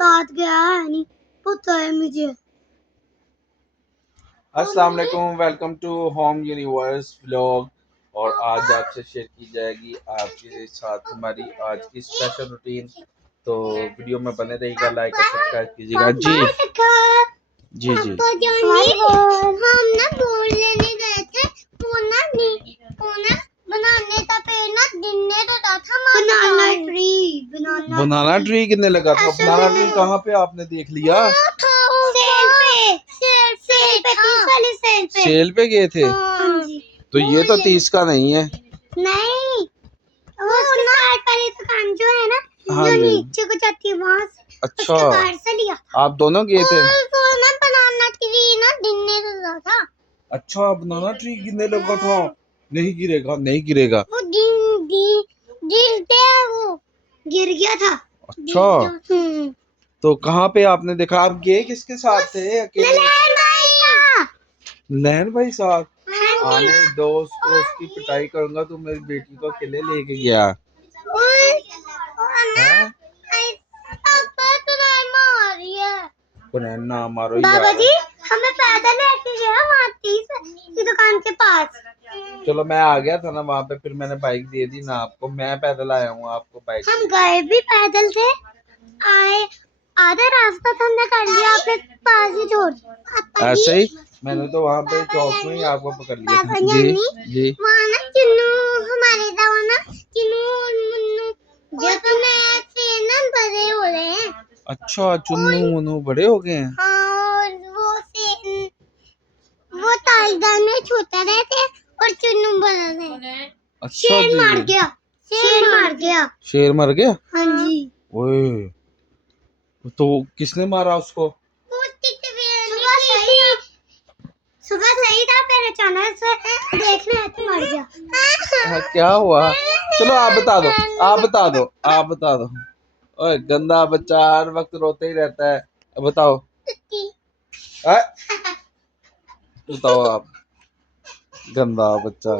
साथ गया है नहीं पता है मुझे। अस्सलाम वालेकुम, welcome to Home Universe vlog. और आज आपसे शेयर की जाएगी आपके साथ हमारी आज की स्पेशल रूटीन। तो वीडियो में बने रहिएगा, लाइक और सब्सक्राइब कीजिएगा। जी जी जी हम ना बोल लेने गए थे वो ना बनाने का पेड़ ना गिरने तो था बनाना ट्री कितने लगा था? बनाना ट्री कहाँ पे आपने देख लिया? सेल पे गए थे। तो ये तो 30 का नहीं है। नहीं वो साइड वाली दुकान जो है ना, हाँ जो जी। नीचे को जाती है वहाँ से। अच्छा, उसके कार से लिया। आप दोनों गए थे? तो ना बनाना ट्री ना गिरने लगा था। अच्छा, बनाना ट्री गिरने लगा था। नहीं गिरेगा, नहीं गिरेगा। वो गिरते वो गिर गया था। अच्छा, तो कहाँ पे आपने देखा? आप गए किसके साथ थे? अकेले? नैन भाई साथ। आने दो उसको, उसकी पिटाई करूंगा। तो मेरी बेटी को अकेले लेके गया। ना मारो बाबा यार। जी हमें पैदल लेके गया वहाँ की दुकान के पास। चलो, मैं आ गया था ना वहाँ पे, फिर मैंने बाइक दे दी ना आपको। मैं पैदल आया हूँ, आपको बाइक। हम गए भी पैदल थे, आए आधा रास्ता तो हमने कर लिया, आपने पास ही छोड़। ऐसे ही मैंने तो वहाँ पे चौक में ही आपको पकड़ लिया था। जी जी। वहाँ ना चुन्नू हमारे दवा ना चुन्नू और मुन्नू जब ना बड़े हो रहे हैं। अच्छा, चुन्नू मुन्नू बड़े हो गए हैं। हाँ, और वो तालदार में छोटा रहते और चुन्नू बड़ा रहे। अच्छा शेर जी। मार गया, शेर मार गया। शेर मर गया? हाँ जी। ओए, तो किसने मारा उसको? सुबह सही था, फिर अचानक से देखने आते मर गया। क्या हुआ? चलो आप बता दो, आप बता दो, आप बता दो। ओए गंदा बच्चा हर वक्त रोते ही रहता है। बताओ, बताओ आप। गंदा बच्चा।